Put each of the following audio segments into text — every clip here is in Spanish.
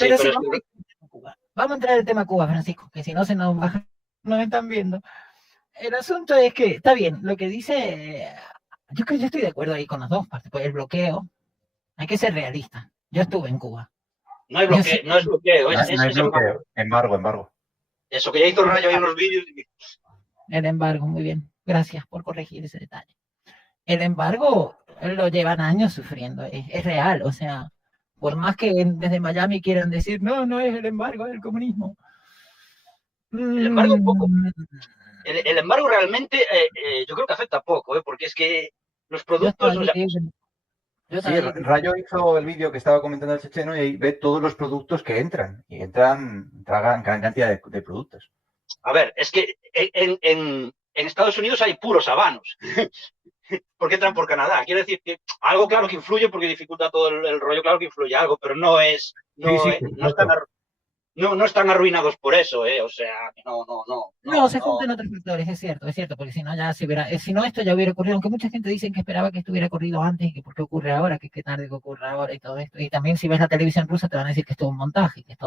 Pero sí, vamos a entrar al tema Cuba, Francisco, que si no se nos baja, nos están viendo. El asunto es que, está bien, lo que dice, yo creo que yo estoy de acuerdo ahí con las dos partes, pues el bloqueo, hay que ser realista. Yo estuve en Cuba. No hay bloqueo, no es bloqueo, no hay bloqueo, embargo. Eso, que ya hizo Rayo, hay unos vídeos. El embargo, muy bien, gracias por corregir ese detalle. El embargo lo llevan años sufriendo, es real, o sea, por más que desde Miami quieran decir, no, no es el embargo, es el comunismo. El embargo poco. El embargo realmente yo creo que afecta poco, porque es que los productos... Sí, Rayo hizo el vídeo que estaba comentando el checheno y ahí ve todos los productos que entran. Y tragan gran cantidad de productos. A ver, es que en Estados Unidos hay puros habanos. Porque entran por Canadá. Quiero decir que algo claro que influye porque dificulta todo el rollo, claro que influye algo, pero no es... No están arruinados por eso, o sea, no, se juntan otros factores, es cierto, porque si no ya se hubiera, si no esto ya hubiera ocurrido, aunque mucha gente dice que esperaba que esto hubiera ocurrido antes y que por qué ocurre ahora, que qué tarde que ocurre ahora y todo esto, y también si ves la televisión rusa te van a decir que es todo un montaje, que está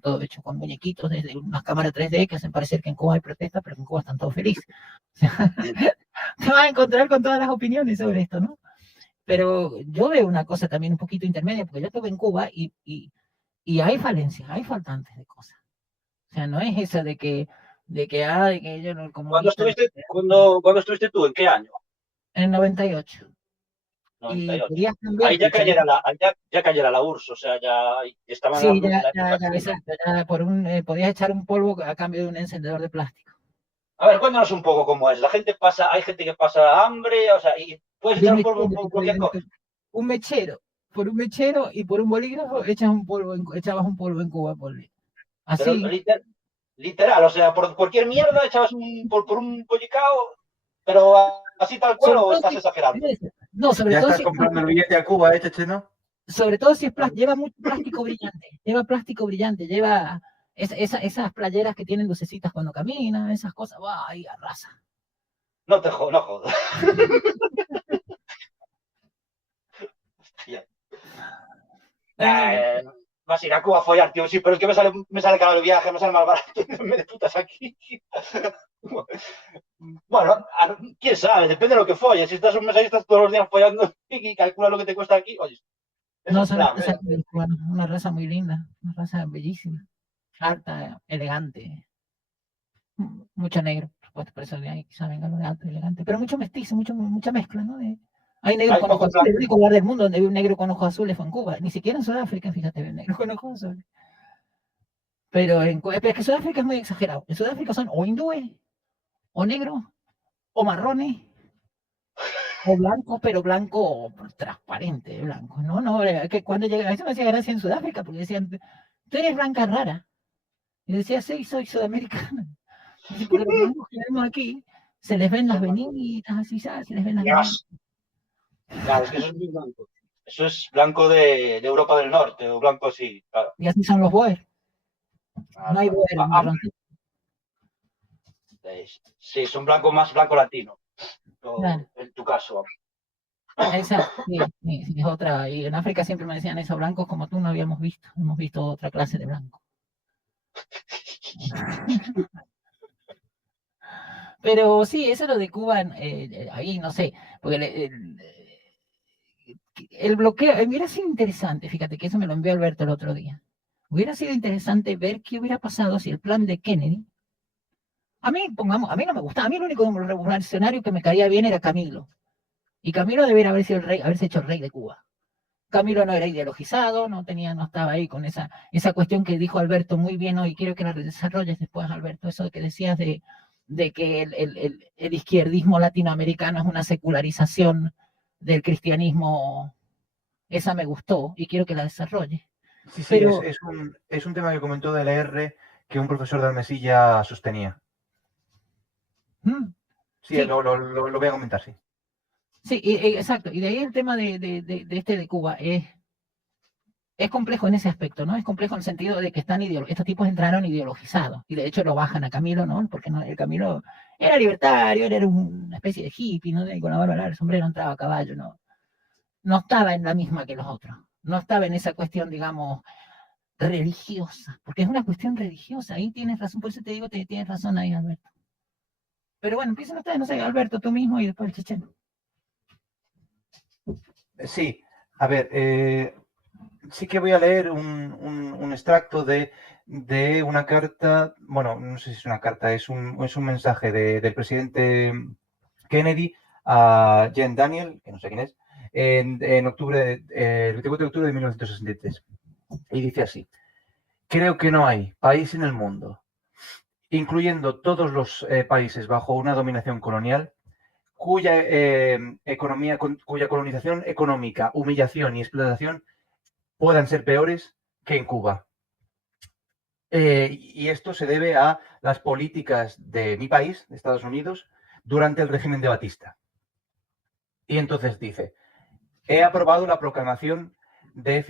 todo hecho con muñequitos desde unas cámaras 3D que hacen parecer que en Cuba hay protestas, pero que en Cuba están todos felices. O sea, te vas a encontrar con todas las opiniones sobre esto, ¿no? Pero yo veo una cosa también un poquito intermedia, porque yo estuve en Cuba y hay falencias, hay faltantes de cosas. O sea, no es eso de que yo no como... ¿Cuándo estuviste tú? ¿En qué año? En el 98. 98. Y cambiar, ahí ya cayera la URSS, o sea, ya estaban... Sí, exacto, ya podías echar un polvo a cambio de un encendedor de plástico. A ver, cuéntanos un poco cómo es. Hay gente que pasa hambre, o sea, y puedes echar un polvo por cualquier cosa. Un mechero, por un mechero y por un bolígrafo echabas un polvo en Cuba, así. Pero literal, o sea, por cualquier mierda echabas por un pollicao, pero así tal cual, ¿o estás exagerando? No, sobre ¿Ya todo estás comprando el billete a Cuba, checheno? Sobre todo si es lleva mucho plástico brillante, lleva esas playeras que tienen lucecitas cuando camina, esas cosas, va, ahí arrasa. No jodas. Vas a ir a Cuba a follar, tío. Sí, pero es que me sale caro el viaje, me sale más barato. Me de putas aquí. Bueno, quién sabe, depende de lo que folles. Si estás un mes ahí, estás todos los días follando y calcula lo que te cuesta aquí, oye. No, son una raza muy linda, una raza bellísima, alta, elegante. Mucho negro, por supuesto, por eso de ahí quizá venga lo de alto y elegante. Pero mucho mestizo, mucha mezcla, ¿no? Hay negros con ojos azules. El único lugar del mundo donde vi un negro con ojos azules fue en Cuba. Ni siquiera en Sudáfrica, fíjate, vi un negro con ojos azules. Pero es que Sudáfrica es muy exagerado. En Sudáfrica son o hindúes, o negros, o marrones, o blancos, pero blanco transparente, blanco. No, que cuando llegué, a eso me hacía gracia en Sudáfrica, porque decían, tú eres blanca rara. Y decía, sí, soy sudamericana. Dice, porque los blancos que vemos aquí, se les ven las venitas, así, ¿sabes? Se les ven las venitas. Claro, es que eso es muy blanco. Eso es blanco de Europa del Norte, o blanco así, claro. Y así son los boers. No hay boer marroncito. Sí, son más blanco latino. Claro. En tu caso. Exacto, sí, es otra. Y en África siempre me decían eso, blancos como tú no habíamos visto. Hemos visto otra clase de blanco. Pero sí, eso lo de Cuba, ahí no sé, porque el bloqueo, hubiera sido interesante, fíjate que eso me lo envió Alberto el otro día. Hubiera sido interesante ver qué hubiera pasado si el plan de Kennedy, a mí no me gustaba, a mí el único revolucionario que me caía bien era Camilo. Y Camilo debería haberse hecho el rey de Cuba. Camilo no era ideologizado, no estaba ahí con esa cuestión que dijo Alberto muy bien hoy, quiero que la desarrolles después, Alberto, eso que decías de que el izquierdismo latinoamericano es una secularización del cristianismo, esa me gustó y quiero que la desarrolle. Sí, pero es un tema que comentó de la R que un profesor de Almesilla sostenía. Sí, lo voy a comentar, sí. Sí, exacto. Y de ahí el tema de Cuba es complejo en ese aspecto, ¿no? Es complejo en el sentido de que estos tipos entraron ideologizados. Y de hecho lo bajan a Camilo, ¿no? Porque el Camilo era libertario, era una especie de hippie, ¿no? Y con la barba larga, el sombrero entraba a caballo, ¿no? No estaba en la misma que los otros. No estaba en esa cuestión, digamos, religiosa, porque es una cuestión religiosa. Ahí tienes razón, por eso te digo, tienes razón ahí, Alberto. Pero bueno, empiecen ustedes, no sé, Alberto, tú mismo y después el checheno. Sí, a ver, sí que voy a leer un extracto de una carta, bueno, no sé si es una carta, es un mensaje del presidente Kennedy a Jen Daniel, que no sé quién es, en octubre, el 24 de octubre de 1963. Y dice así: creo que no hay país en el mundo, incluyendo todos los países bajo una dominación colonial, cuya colonización económica, humillación y explotación puedan ser peores que en Cuba. Y esto se debe a las políticas de mi país, de Estados Unidos, durante el régimen de Batista. Y entonces dice: he aprobado la proclamación de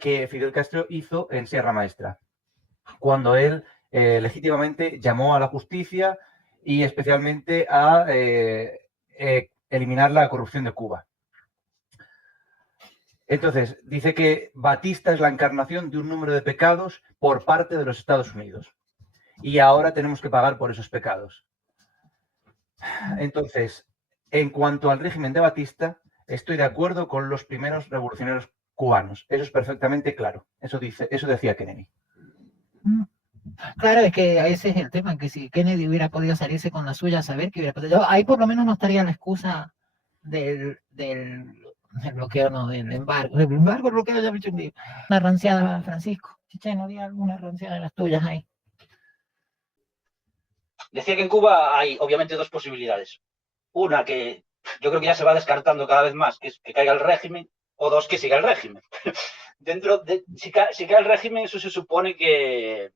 que Fidel Castro hizo en Sierra Maestra, cuando él legítimamente llamó a la justicia y especialmente a eliminar la corrupción de Cuba. Entonces, dice que Batista es la encarnación de un número de pecados por parte de los Estados Unidos. Y ahora tenemos que pagar por esos pecados. Entonces, en cuanto al régimen de Batista, estoy de acuerdo con los primeros revolucionarios cubanos. Eso es perfectamente claro. Eso decía Kennedy. Claro, es que ese es el tema, que si Kennedy hubiera podido salirse con la suya, saber que hubiera podido. Ahí por lo menos no estaría la excusa del bloqueo, no, del embargo. El embargo, el bloqueo, ya me he hecho un día. Una ranciada, Francisco. Checheno, di alguna ranciada de las tuyas ahí. Decía que en Cuba hay obviamente dos posibilidades. Una que yo creo que ya se va descartando cada vez más, que es que caiga el régimen, o dos, que siga el régimen. Dentro de, si cae el régimen, eso se supone que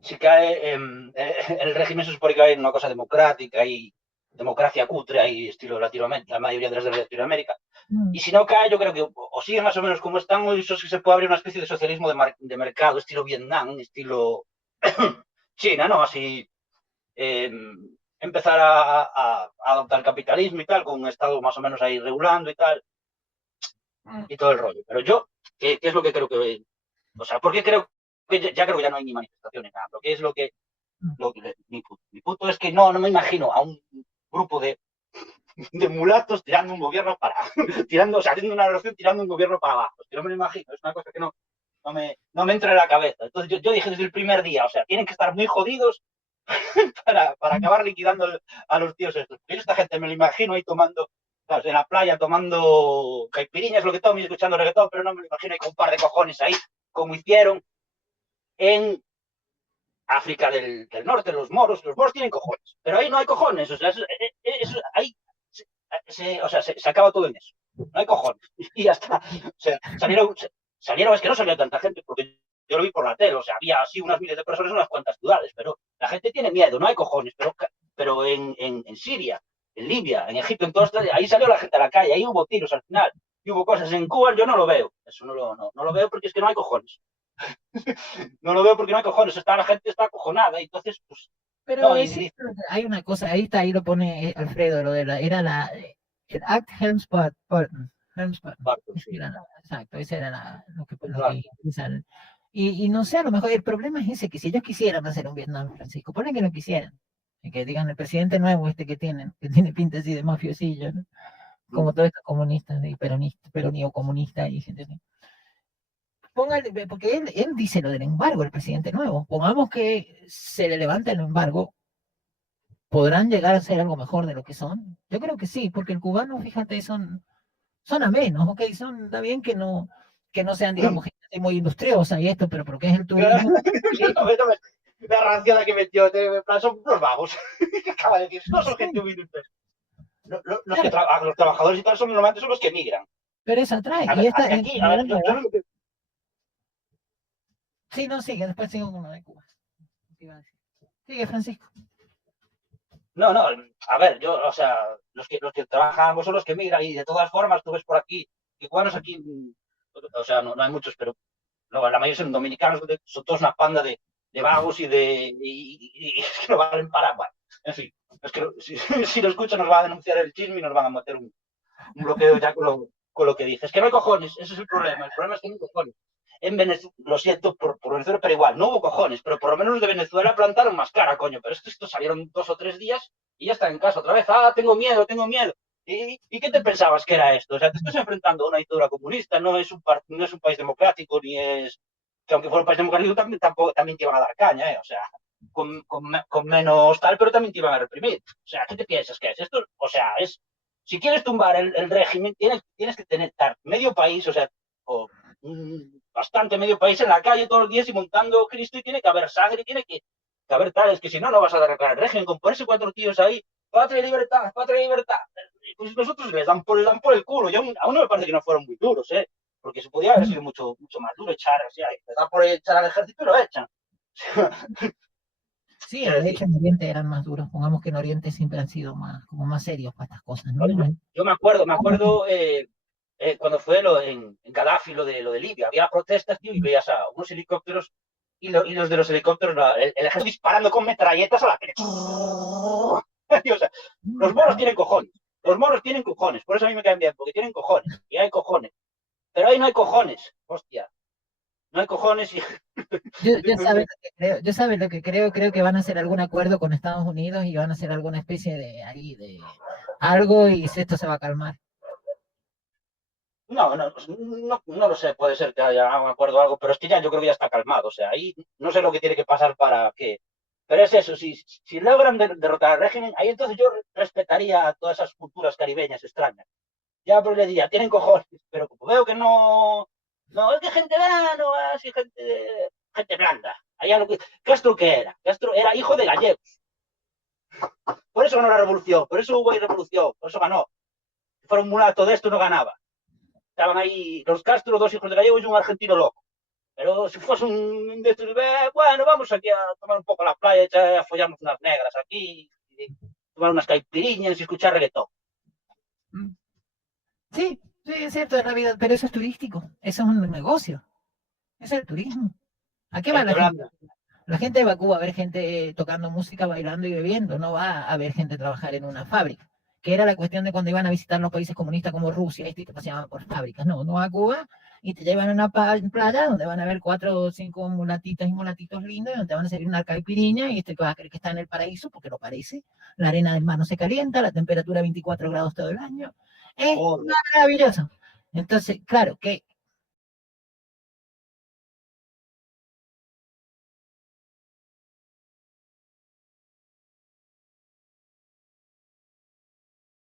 si cae el régimen, se supone que hay una cosa democrática y democracia cutre, hay estilo Latinoamérica, la mayoría de las de Latinoamérica. Y si no cae, yo creo que o siguen más o menos como están, o eso sí se puede abrir una especie de socialismo de mercado, estilo Vietnam, estilo China, ¿no? Así empezar a adoptar el capitalismo y tal, con un Estado más o menos ahí regulando y tal, y todo el rollo. Pero yo, ¿qué es lo que creo que... O sea, porque creo que ya creo que ya no hay ni manifestaciones, nada. Lo que es mi punto es que no me imagino a un grupo de mulatos tirando un gobierno para... o sea, haciendo una relación tirando un gobierno para abajo. Es que no me lo imagino, es una cosa que no me entra en la cabeza. Entonces yo dije desde el primer día, o sea, tienen que estar muy jodidos para acabar liquidando a los tíos estos. Yo esta gente me lo imagino ahí tomando, ¿sabes?, en la playa tomando caipiriñas, lo que tomo, y escuchando reggaetón, pero no me lo imagino ahí con un par de cojones ahí, como hicieron en África del Norte, los moros tienen cojones, pero ahí no hay cojones, o sea, ahí se acaba todo en eso, no hay cojones, y ya está. O sea, salieron, es que no salió tanta gente, porque yo lo vi por la tele, o sea, había así unas miles de personas en unas cuantas ciudades, pero la gente tiene miedo, no hay cojones, pero en Siria, en Libia, en Egipto, en todos, ahí salió la gente a la calle, ahí hubo tiros al final, y hubo cosas. En Cuba yo no lo veo, eso no lo veo, porque es que no hay cojones. No lo veo porque no hay cojones, la gente está acojonada, y entonces, pues... Pero no, hay una cosa, ahí lo pone Alfredo, lo de el Act Helms-Burton. Sí. Exacto, ese era lo que usan. Y no sé, a lo mejor el problema es ese, que si ellos quisieran hacer un Vietnam, Francisco, ponen que no quisieran, y que digan el presidente nuevo que tiene pinta así de mafiosillo, ¿no? Como todos estos comunistas y peronistas, neocomunistas y gente así. Póngale, porque él dice lo del embargo, el presidente nuevo. Pongamos que se le levanta el embargo, ¿podrán llegar a ser algo mejor de lo que son? Yo creo que sí, porque el cubano, fíjate, son amenos, ok, está bien que no sean, digamos, gente muy industriosa y esto, pero porque es el turismo. La ranciada que metió, son unos vagos. Acaba de decir, no son gente muy industriosa. Los trabajadores y tal normalmente son los que emigran. Pero eso atrae. A ver, y aquí, sí, no, sigue, después sigo con lo de Cuba. Sigue, Francisco. No, a ver, o sea, los que trabajan son los que emigran, y de todas formas tú ves por aquí, que cubanos aquí, o sea, no hay muchos, pero no, la mayoría son dominicanos, son todos una panda de vagos y es que no valen para, bueno, en fin, es que si lo escuchan nos va a denunciar el chisme y nos van a meter un bloqueo ya con con lo que dices. Es que no hay cojones, ese es el problema. El problema es que no hay cojones. En Venezuela, lo siento por Venezuela, pero igual, no hubo cojones, pero por lo menos los de Venezuela plantaron más cara, coño. Pero es que estos salieron 2 o 3 días y ya están en casa otra vez. Ah, tengo miedo, tengo miedo. ¿Y qué te pensabas que era esto? O sea, te estás enfrentando a una dictadura comunista, no es un país democrático, ni es... Que aunque fuera un país democrático, también te iban a dar caña, ¿eh? O sea, con menos tal, pero también te iban a reprimir. O sea, ¿qué te piensas que es esto? O sea, si quieres tumbar el régimen, tienes que tener medio país, o sea, bastante medio país en la calle todos los días y montando Cristo, y tiene que haber sangre, tiene que haber tal, es que si no, no vas a derrocar el régimen. Con ponerse 4 tíos ahí, patria y libertad, pues nosotros les dan por el culo. Y aún no me parece que no fueron muy duros, porque se podía haber sido mucho más duro echar, o sea, les dan por echar al ejército y lo echan. Sí, de hecho en Oriente eran más duros. Pongamos que en Oriente siempre han sido como más serios para estas cosas, ¿no? Yo me acuerdo cuando fue en Gaddafi, lo de Libia, había protestas, tío, y veías a unos helicópteros y los de los helicópteros, el ejército disparando con metralletas a la pecho. O sea, los moros tienen cojones. Los moros tienen cojones. Por eso a mí me caen bien, porque tienen cojones. Y hay cojones. Pero ahí no hay cojones. Hostia. No hay cojones y... Yo sabes lo que creo que van a hacer algún acuerdo con Estados Unidos y van a hacer alguna especie de algo y esto se va a calmar. No lo sé, puede ser que haya un acuerdo o algo, pero es que ya yo creo que ya está calmado. O sea, ahí no sé lo que tiene que pasar para que... Pero es eso, si logran derrotar al régimen, ahí entonces yo respetaría a todas esas culturas caribeñas extrañas. Ya pues le diría, tienen cojones, pero como veo que no, es que gente no, así gente blanda. Allá Castro, ¿qué era? Castro era hijo de gallegos. Por eso ganó la revolución, por eso hubo revolución, por eso ganó. Si fuera un mulato de esto no ganaba. Estaban ahí los Castro, 2 hijos de gallegos y un argentino loco. Pero si fuese un de estos, bueno, vamos aquí a tomar un poco la playa, a follarnos unas negras aquí, tomar unas caipiriñas y escuchar reggaetón. Sí, es cierto, es la vida, pero eso es turístico, eso es un negocio, eso es el turismo. ¿A qué va la gente? La gente va a Cuba a ver gente tocando música, bailando y bebiendo, no va a ver gente trabajar en una fábrica, que era la cuestión de cuando iban a visitar los países comunistas como Rusia, y te paseaban por fábricas. No va a Cuba y te llevan a una playa donde van a ver 4 o 5 mulatitas y mulatitos lindos, donde te van a servir una caipiriña y va a creer que está en el paraíso, porque lo parece. La arena del mar no se calienta, la temperatura 24 grados todo el año. Es maravilloso. Entonces, claro, que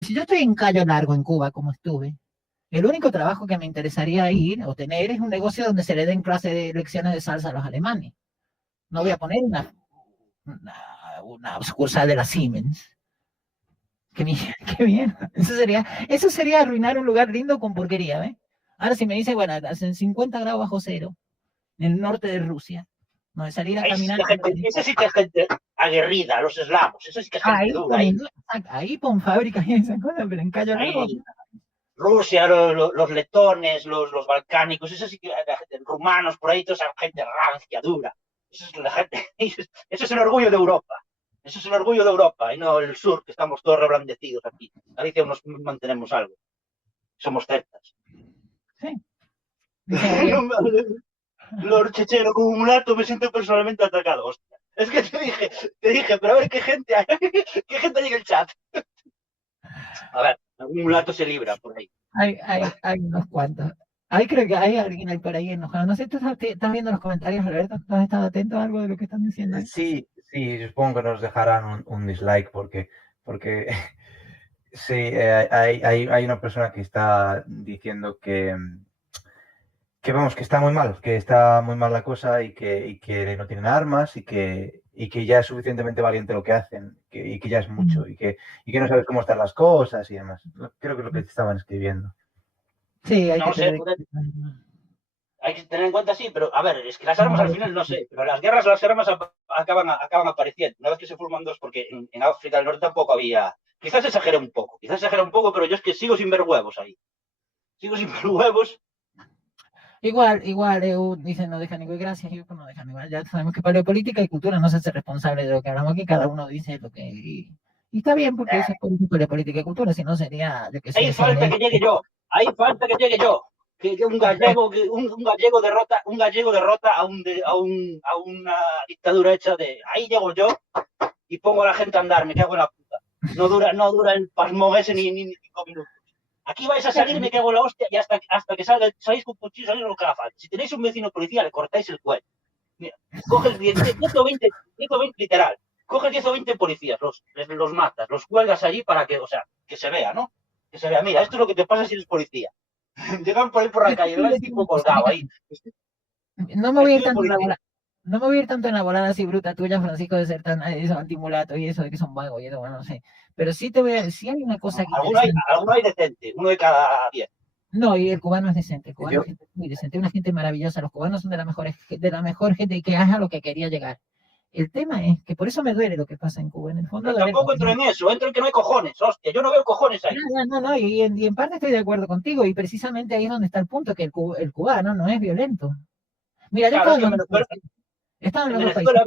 si yo estoy en Cayo Largo, en Cuba, como estuve, el único trabajo que me interesaría ir o tener es un negocio donde se le den clases de lecciones de salsa a los alemanes. No voy a poner una sucursal de la Siemens. Qué bien. Eso sería arruinar un lugar lindo con porquería, ¿eh? Ahora si me dice, bueno, hacen 50 grados bajo cero, en el norte de Rusia, no de salir a caminar. Esa sí que es gente aguerrida, los eslavos, eso sí que es gente dura. Ahí pon fábricas y esas cosas, pero en Cayo Largo. Rusia, los letones, los balcánicos, eso sí que la gente, rumanos por ahí, toda esa gente rancia, dura. Eso es la gente, eso es el orgullo de Europa. Eso es el orgullo de Europa y no el sur, que estamos todos reblandecidos aquí. Galicia nos mantenemos algo. Somos celtas. Sí. Lord Chechero, como un mulato me siento personalmente atacado. Hostia. Es que te dije, pero a ver qué gente hay en el chat. A ver, algún mulato se libra por ahí. Hay unos cuantos. Ahí creo que hay alguien ahí por ahí enojado. No sé, ¿tú estás viendo los comentarios, Alberto? ¿Has estado atento a algo de lo que están diciendo ahí? Sí, supongo que nos dejarán un dislike porque sí, hay una persona que está diciendo que vamos, que está muy mal la cosa y que no tienen armas y que ya es suficientemente valiente lo que hacen y que ya es mucho y que no sabes cómo están las cosas y demás. Creo que es lo que estaban escribiendo. Sí, hay que tener en cuenta, sí, pero a ver, es que las armas al final no sé, pero las armas acaban apareciendo. Una vez que se forman dos, porque en África del Norte tampoco había... Quizás exagera un poco, pero yo es que sigo sin ver huevos ahí. Sigo sin ver huevos. Igual, dicen no dejan igual, gracias, no dejan igual. Ya sabemos que política y cultura no se hace responsable de lo que hablamos aquí, cada uno dice lo que... Y está bien, porque eso es política y cultura, si no sería... Hay falta que llegue yo. Ahí falta que llegue yo. Que un gallego derrota a una dictadura hecha de... Ahí llego yo y pongo a la gente a andar, me cago en la puta. No dura el pasmón ese ni 5 minutos. Aquí vais a salir, me cago en la hostia, y hasta que salgáis con cuchillo, salís lo que haga falta. Si tenéis un vecino policía, le cortáis el cuello. Mira, coges 10 o 20, literal. Coges 10 o 20 policías, los matas, los cuelgas allí para que, o sea, que se vea, ¿no? Que se vea, mira, esto es lo que te pasa si eres policía. Llegan por ahí por la calle, el tipo colgado ahí. No me voy a ir tanto en la volada. No me voy a ir tanto en la volada así bruta tuya, Francisco, de ser tan eso, antimulato y eso de que son vagos y eso, bueno, no sé. Pero sí te voy a sí hay una cosa que alguno hay decente, uno de cada 10. No, y el cubano es decente, el cubano es muy decente, una gente maravillosa, los cubanos son de la mejor gente que haga lo que quería llegar. El tema es que por eso me duele lo que pasa en Cuba, en el fondo. Pero tampoco entro en eso, entro en que no hay cojones, hostia, yo no veo cojones ahí. No, y en parte estoy de acuerdo contigo, y precisamente ahí es donde está el punto, que el cubano no es violento. Mira, yo claro, he estado en los dos países,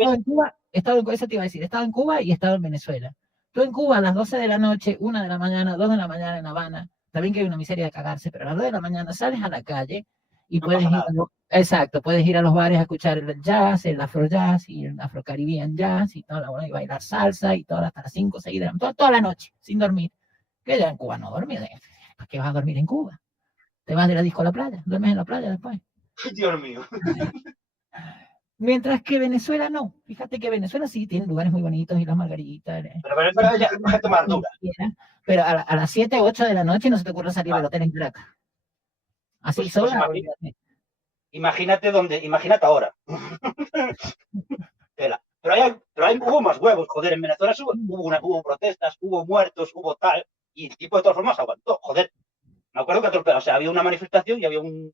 he estado en Cuba, eso te iba a decir, he estado en Cuba y he estado en Venezuela. Tú en Cuba a las 12 de la noche, 1 de la mañana, 2 de la mañana en Habana, también que hay una miseria de cagarse, pero a las 2 de la mañana sales a la calle y no puedes ir a los bares a escuchar el jazz, el afro jazz y el afro caribbean jazz y toda la hora, y bailar salsa y hasta las 5, 6 de la noche, toda la noche, sin dormir. Que ya en Cuba no dormí, ¿para qué vas a dormir en Cuba? Te vas de la disco a la playa, duermes en la playa después. Dios mío. Mientras que Venezuela no. Fíjate que Venezuela sí tiene lugares muy bonitos y las margaritas. Pero Venezuela ya es gente más dura. Pero a las 7 o 8 de la noche no se te ocurre salir del hotel en Caracas. Así pues, sola. Imagínate ahora. Pero hubo más huevos, joder, en Venezuela hubo protestas, hubo muertos, hubo tal, y el tipo de todas formas aguantó, joder. Me acuerdo que o sea, había una manifestación y había un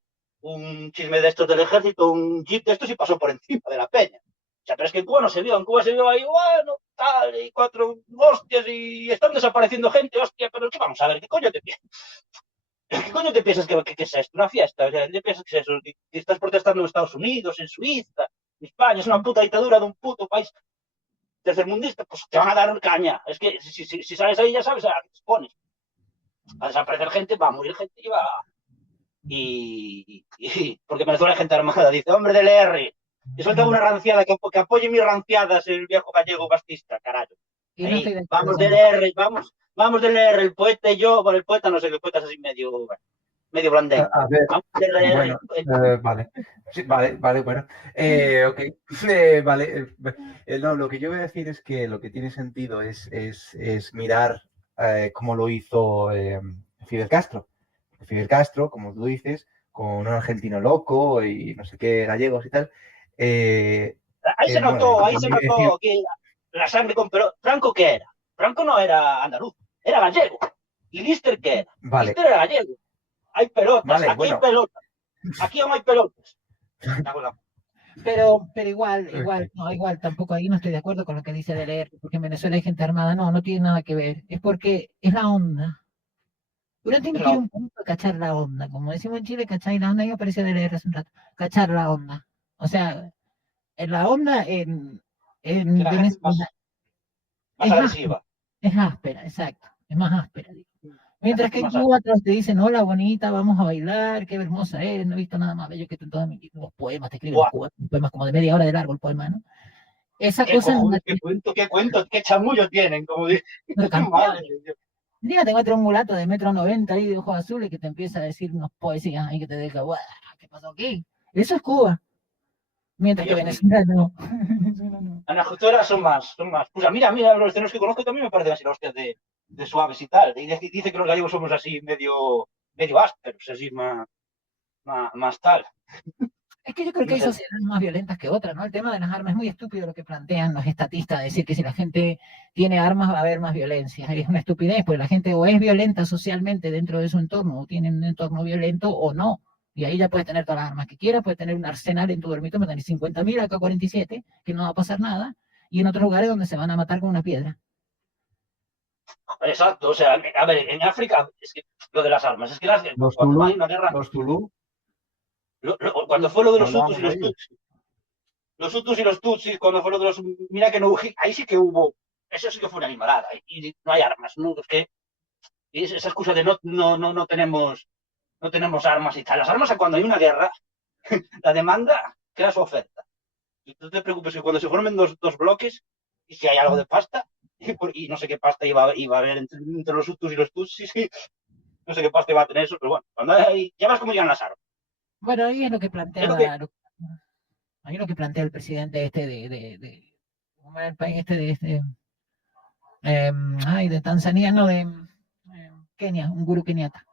chisme de estos del ejército, un jeep de estos y pasó por encima de la peña. O sea, pero es que en Cuba no se vio, en Cuba se vio ahí, bueno, tal, y 4 hostias y están desapareciendo gente, hostia, pero ¿qué vamos a ver? ¿Qué coño te piensas? ¿Qué coño te piensas que es esto? ¿Una fiesta? O sea, ¿qué piensas que es eso? ¿Que estás protestando en Estados Unidos, en Suiza, en España? Es una puta dictadura de un puto país tercermundista, pues te van a dar caña. Es que si sales ahí ya sabes a qué te expones. Va a desaparecer gente, va a morir gente y va... Y porque Venezuela hay gente armada, dice, hombre del R, y suelta una ranciada, que apoye mis ranciadas el viejo gallego Bastista, carajo. Vamos del R, vamos del R, el poeta y yo, bueno, el poeta no sé, el poeta es así medio blandén. A ver, bueno, vale. Sí, vale, bueno. Ok. Vale. No, lo que yo voy a decir es que lo que tiene sentido es mirar cómo lo hizo Fidel Castro. Fidel Castro, como tú dices, con un argentino loco y no sé qué, gallegos y tal. Ahí se notó que la sangre con pelo. ¿Franco qué era? Franco no era andaluz, era gallego. ¿Y Lister qué era? Vale. Lister era gallego. Hay pelotas, vale, aquí hay pelotas. Aquí aún hay pelotas. Pero igual, tampoco ahí no estoy de acuerdo con lo que dice de leer, porque en Venezuela hay gente armada, no tiene nada que ver. Es porque es la onda. Uno tiene que ir un punto a cachar la onda. Como decimos en Chile, cachar la onda, y me pareció de leer hace un rato. Cachar la onda. O sea, la onda en Venezuela más agresiva. Es áspera, exacto. Es más áspera, digo. Mientras que en Cuba atrás te dicen, hola bonita, vamos a bailar, qué hermosa eres, no he visto nada más bello que tú en toda mi vida. Los poemas, te escriben los cubanos, poemas como de media hora de largo el poema, ¿no? Esa cosa... ¿Qué cuento, qué chamullo tienen? Como dice. Un día te encuentras un mulato de 1,90 m ahí de ojos azules que te empieza a decir unas poesías ahí que te deja, ¿qué pasó aquí? Eso es Cuba. Mientras que Venezuela no. Ana Jutora son más. Pues mira, los escenarios que conozco también me parecen así las hostias de suaves y tal. Y dice que los gallegos somos así medio ásperos, así más tal. Es que yo creo que hay sociedades más violentas que otras, ¿no? El tema de las armas es muy estúpido lo que plantean los estatistas, decir que si la gente tiene armas va a haber más violencia. Es una estupidez, pues la gente o es violenta socialmente dentro de su entorno, o tiene un entorno violento o no. Y ahí ya puedes tener todas las armas que quieras, puedes tener un arsenal en tu dormitorio, tener 50.000 AK-47, que no va a pasar nada, y en otros lugares donde se van a matar con una piedra. Exacto, o sea, a ver, en África, es que lo de las armas, es que los Tulú, cuando fue lo de los Hutus y los Tutsis, cuando fue lo de los... Mira que no, ahí sí que hubo, eso sí que fue una animalada, y no hay armas, ¿no? Es que esa excusa de no tenemos no tenemos armas y tal. Las armas, cuando hay una guerra, la demanda crea su oferta. Y tú te preocupes que cuando se formen dos bloques, y si hay algo de pasta, y no sé qué pasta iba a haber entre los Hutus y los Tutsis, no sé qué pasta iba a tener eso, pero bueno, cuando ya ves cómo llegan las armas. Bueno, ahí es lo que plantea, ahí lo que plantea el presidente ¿cómo era el país de Tanzania, no, de Kenia, un gurú keniata.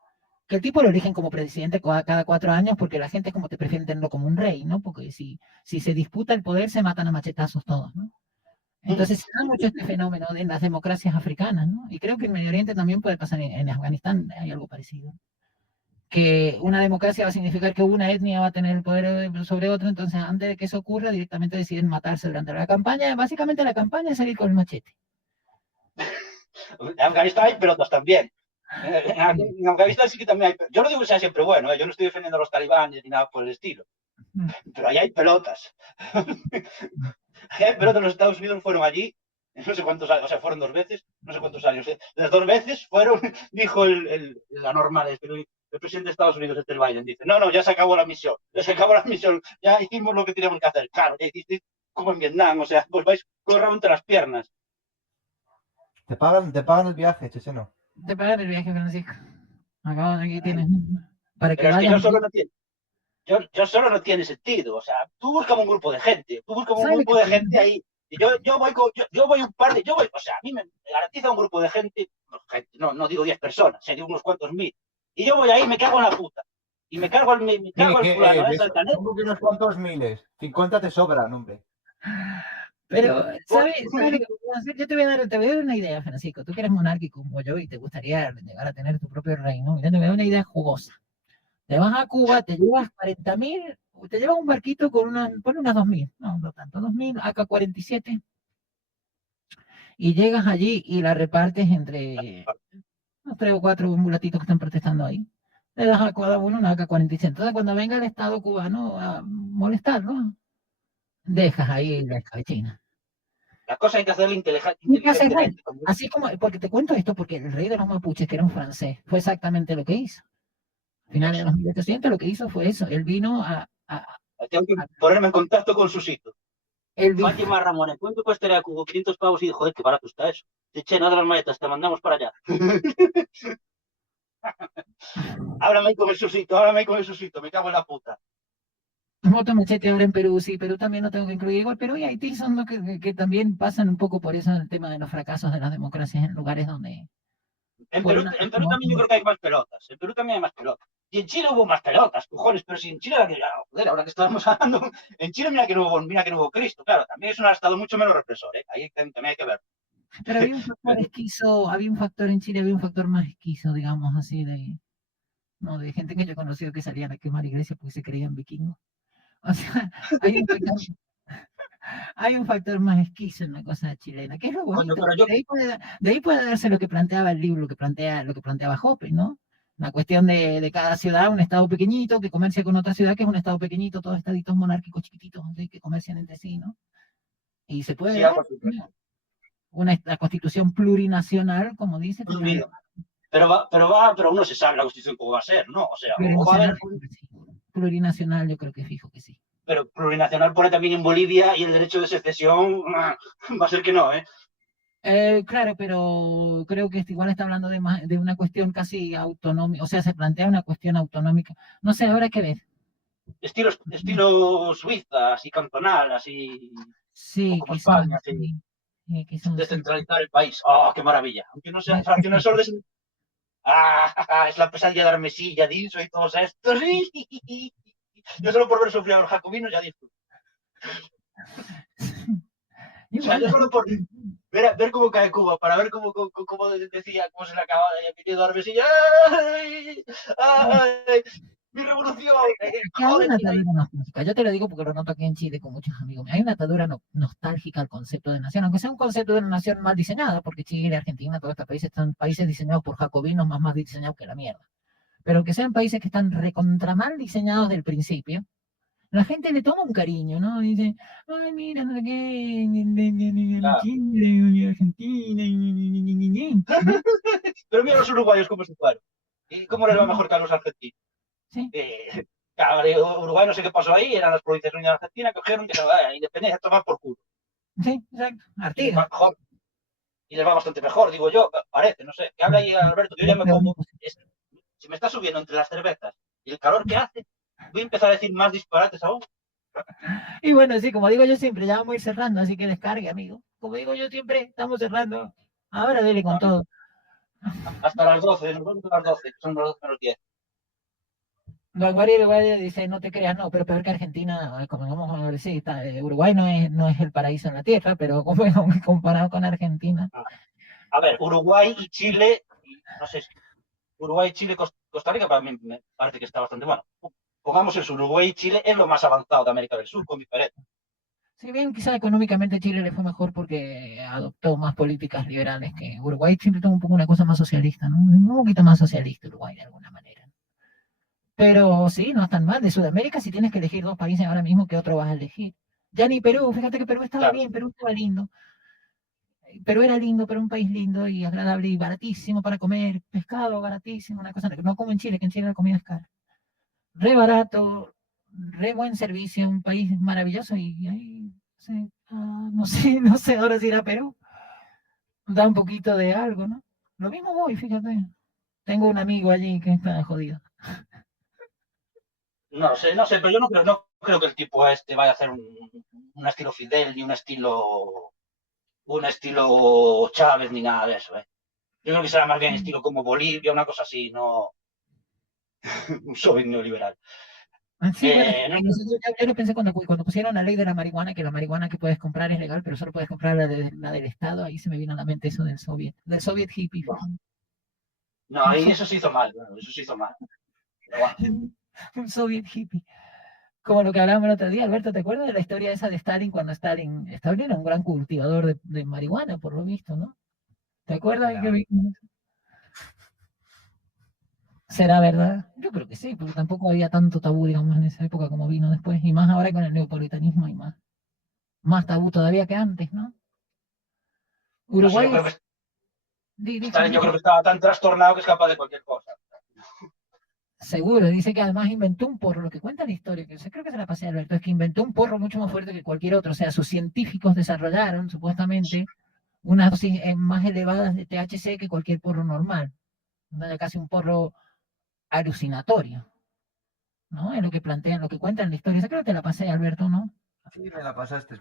Que el tipo lo eligen como presidente cada 4 años porque la gente es como te prefiere tenerlo como un rey, ¿no? Porque si se disputa el poder se matan a machetazos todos, ¿no? Entonces se da mucho este fenómeno en las democracias africanas, ¿no? Y creo que en Medio Oriente también puede pasar, en Afganistán hay algo parecido. Que una democracia va a significar que una etnia va a tener el poder sobre otra, entonces antes de que eso ocurra directamente deciden matarse durante la campaña. Básicamente la campaña es salir con el machete. En Afganistán hay pelotas también. En Afganistán sí que también hay. Yo no digo que sea siempre bueno, yo no estoy defendiendo a los talibanes ni nada por el estilo. Pero ahí hay pelotas. Ahí hay pelotas. Los Estados Unidos fueron allí, no sé cuántos años, o sea, fueron 2 veces, no sé cuántos años. Las 2 veces fueron, dijo la normal, el presidente de Estados Unidos, Biden, dice, no, ya se acabó la misión, ya hicimos lo que teníamos que hacer. Claro, ya hiciste como en Vietnam, o sea, pues vais con el rabo entre las piernas. Te pagan el viaje, Checheno. Te pagan el viaje, Francisco. Aquí tienes. Para que Pero es que vayas. yo solo no tiene sentido. O sea, tú buscas un grupo de gente, ahí. Y yo voy un par de. O sea, a mí me garantiza un grupo de gente, no digo 10 personas, digo unos cuantos mil. Y yo voy ahí y me cago en la puta. Y me cargo al fulano. ¿Cómo que unos cuantos miles? 50 te sobran, hombre. Pero, ¿sabes lo que voy a hacer? Yo te voy a dar una idea, Francisco. Tú que eres monárquico como yo y te gustaría llegar a tener tu propio reino. Mira, te voy a dar una idea jugosa. Te vas a Cuba, te llevas 40.000, te llevas un barquito con pon unas 2.000, no tanto, 2.000, AK-47, y llegas allí y la repartes entre los 3 o 4 mulatitos que están protestando ahí. Le das a cada uno una AK-47. Entonces, cuando venga el Estado cubano a molestarlo, dejas ahí la escabechina. La cosa hay que hacerla inteligente. Así como, porque te cuento esto, porque el rey de los mapuches, que era un francés, fue exactamente lo que hizo. Al final de los 1800 lo que hizo fue eso. Él vino tengo que ponerme en contacto con Susito. Fátima Ramón, ¿cuánto costaría Cubo? 500 pavos. Y joder, qué barato está eso. Te nada las maletas, te mandamos para allá. Háblame con el Susito, me cago en la puta. Moto machete ahora en Perú, sí, Perú también lo tengo que incluir. Igual Perú y Haití son los que también pasan un poco por eso, el tema de los fracasos de las democracias en lugares donde... En Perú también yo creo que hay más pelotas. En Perú también hay más pelotas. Y en Chile hubo más pelotas, cojones, pero si en Chile, joder, ahora que estábamos hablando, en Chile mira que no hubo Cristo, claro, también es un estado mucho menos represor, ahí también hay que ver. Pero había un factor esquizo, había un factor en Chile, había un factor más esquizo, digamos así, de gente que yo he conocido que salían a quemar iglesias porque se creían vikingos. O sea, hay un factor más esquizo en la cosa chilena, que es lo bonito. De ahí puede darse lo que planteaba el libro, lo que planteaba Hoppe, ¿no? La cuestión de cada ciudad, un estado pequeñito que comercia con otra ciudad que es un estado pequeñito, todos estaditos monárquicos chiquititos que comercian entre sí, ¿no? Y se puede dar la constitución plurinacional, como dice. Pero uno se sabe la constitución cómo va a ser, ¿no? O sea, va a haber... Plurinacional, yo creo que fijo que sí. Pero plurinacional pone también en Bolivia y el derecho de secesión va a ser que no, ¿eh? Claro, pero creo que igual está hablando de una cuestión casi autonómica, o sea, se plantea una cuestión autonómica. No sé, habrá que ver. Estilo Suiza, así cantonal, así... Sí, como España, así. Descentralizar el país. ¡Oh, qué maravilla! Aunque no sea fracciones solo de... es la pesadilla de Armesilla, Dinso y todos estos. Yo solo por ver sufrir a los jacobinos ya disfruto. O sea, yo solo por ver cómo cae Cuba, para ver cómo decía, cómo se le acababa de apellido a Armesilla. ¡Ay! ¡Mi revolución! Hay una atadura nostálgica. Yo te lo digo porque lo noto aquí en Chile con muchos amigos. Hay una atadura nostálgica al concepto de nación, aunque sea un concepto de una nación mal diseñada, porque Chile, Argentina, todos estos países son países diseñados por jacobinos más diseñados que la mierda. Pero que sean países que están recontra mal diseñados del principio, la gente le toma un cariño, ¿no? Dice, ay, mira, no sé qué, Chile, Argentina, Pero mira los uruguayos cómo se fueron. ¿Y cómo les va mejor que a los argentinos? no sé qué pasó ahí, eran las provincias unidas de Argentina, cogieron y dijeron, independencia, tomar por culo. Sí, exacto. Y Artigas. y les va bastante mejor, digo yo, parece, no sé. Que habla ahí Alberto, que yo ya me pongo. Si me está subiendo entre las cervezas y el calor que hace, voy a empezar a decir más disparates aún. Y bueno, sí, como digo yo siempre, ya vamos a ir cerrando, así que descargue, amigo. Como digo yo siempre, estamos cerrando. Ahora dele con todo. Hasta las 12, nos vemos a las 12, que son las 12 menos 10. Don Guardia dice, no te creas, no, pero peor que Argentina, como vamos a ver, sí, Uruguay no es el paraíso en la tierra, pero comparado con Argentina. A ver, Uruguay y Chile, no sé, Uruguay, Chile, Costa Rica, para mí me parece que está bastante bueno. Pongamos eso, Uruguay y Chile es lo más avanzado de América del Sur, con diferencia. Si bien quizá económicamente Chile le fue mejor porque adoptó más políticas liberales que Uruguay, siempre tuvo un poco una cosa más socialista, ¿no? Un poquito más socialista Uruguay de alguna manera. Pero sí, no es tan mal. De Sudamérica, si tienes que elegir dos países ahora mismo, ¿qué otro vas a elegir? Ya ni Perú, fíjate que Perú estaba bien, Perú estaba lindo. Perú era lindo, pero un país lindo y agradable y baratísimo para comer, pescado baratísimo, una cosa, no como en Chile, que en Chile la comida es cara. Re barato, re buen servicio, un país maravilloso y ahí, sí, no sé, no sé ahora si ir a Perú. Da un poquito de algo, ¿no? Lo mismo voy, fíjate. Tengo un amigo allí que está jodido. No sé, pero yo no creo que el tipo este vaya a hacer un estilo Fidel ni un estilo Chávez ni nada de eso, ¿eh? Yo creo que será más bien estilo como Bolivia, una cosa así, no un soviet neoliberal. Sí, bueno, yo lo pensé cuando pusieron la ley de la marihuana, que la marihuana que puedes comprar es legal, pero solo puedes comprar la del Estado, ahí se me vino a la mente eso del soviet hippie. No, ahí eso se hizo mal, Pero bueno. Un soviet hippie. Como lo que hablábamos el otro día, Alberto, ¿te acuerdas de la historia esa de Stalin cuando Stalin era un gran cultivador de marihuana, por lo visto, ¿no? ¿Te acuerdas? Claro. ¿Será verdad? Yo creo que sí, porque tampoco había tanto tabú, digamos, en esa época como vino después, y más ahora con el neopolitanismo hay más tabú todavía que antes, ¿no? Uruguay. No sé, yo creo que estaba tan trastornado que es capaz de cualquier cosa. Seguro, dice que además inventó un porro, lo que cuenta la historia, que creo que se la pasé a Alberto, es que inventó un porro mucho más fuerte que cualquier otro, o sea, sus científicos desarrollaron supuestamente unas dosis más elevadas de THC que cualquier porro normal, casi un porro alucinatorio, ¿no? Es lo que plantean, lo que cuentan la historia, creo que te la pasé, Alberto, ¿no? Sí, me la pasaste,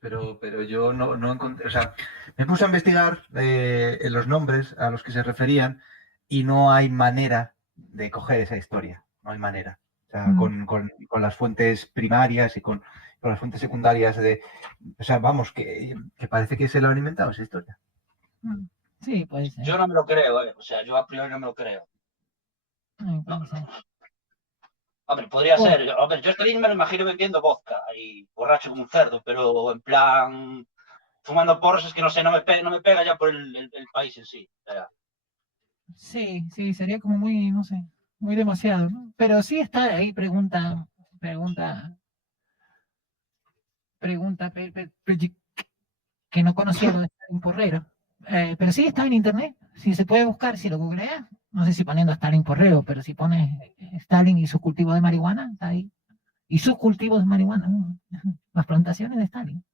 pero yo no encontré, o sea, me puse a investigar los nombres a los que se referían y no hay manera de coger esa historia, no hay manera. O sea, con las fuentes primarias y con las fuentes secundarias o sea, vamos, que parece que se lo han inventado esa historia. Sí, puede ser. Yo no me lo creo, o sea, yo a priori no me lo creo. Puede ser. Hombre, podría ser. A ver, yo este me lo imagino vendiendo vodka y borracho como un cerdo, pero en plan fumando porros es que no sé, no me pega ya por el país en sí. O sea, sí, sería como muy, no sé, muy demasiado, ¿no? Pero sí está ahí, pregunta, que no conocía lo de Stalin Porrero. Pero sí está en internet, si se puede buscar, si lo googleas, no sé si poniendo Stalin Porrero, pero si pones Stalin y sus cultivos de marihuana, está ahí. Y sus cultivos de marihuana, ¿no? Las plantaciones de Stalin.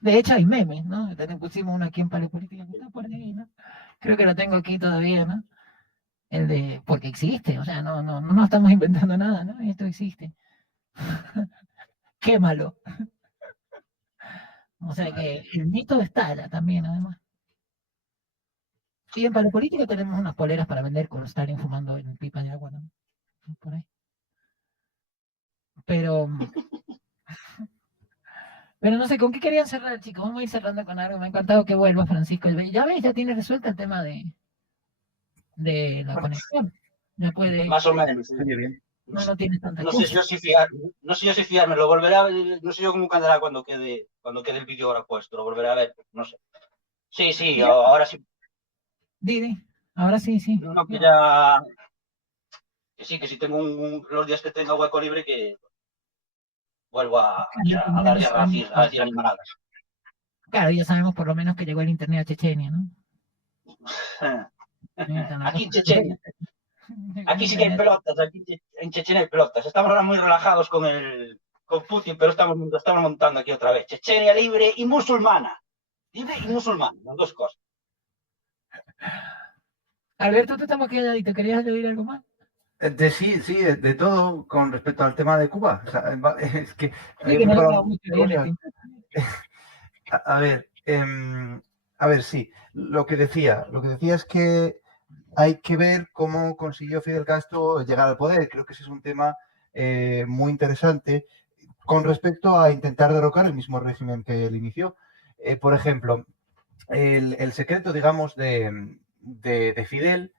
De hecho hay memes, ¿no? También pusimos uno aquí en Palepolítica, que está por ahí, ¿no? Creo que lo tengo aquí todavía, ¿no? El de, porque existe, o sea, no estamos inventando nada, ¿no? Esto existe. Quémalo. O sea que el mito está también, además. Y en Palepolítica tenemos unas poleras para vender con Stalin fumando en pipa de agua, ¿no? Por ahí. Pero no sé, ¿con qué querían cerrar, chicos? Vamos a ir cerrando con algo. Me ha encantado que vuelva Francisco. Ya ves, ya tiene resuelto el tema de la conexión. Ya puede. Más o menos. Sí, bien. No tiene tanta no sé yo si fiarme, lo volveré a ver, no sé yo cómo quedará cuando quede el vídeo ahora puesto, lo volveré a ver, no sé. Sí, ahora sí. Didi, ahora sí. No, que ya que si tengo los días que tenga hueco libre que vuelvo a decir animaladas. Claro, ya sabemos por lo menos que llegó el internet a Chechenia, ¿no? Aquí en Chechenia. Aquí sí que hay pelotas, aquí en Chechenia hay pelotas. Estamos ahora muy relajados con Putin, pero estamos montando aquí otra vez. Chechenia libre y musulmana. Libre y musulmana, las dos cosas. Alberto, tú estamos calladito, ¿querías añadir algo más? Sí, de todo con respecto al tema de Cuba. O sea, es que Sí, había que no preparado hablaba mucho bien de cosas. ti. A ver, sí, lo que decía es que hay que ver cómo consiguió Fidel Castro llegar al poder. Creo que ese es un tema muy interesante con respecto a intentar derrocar el mismo régimen que él inició. Por ejemplo, el secreto, digamos, de Fidel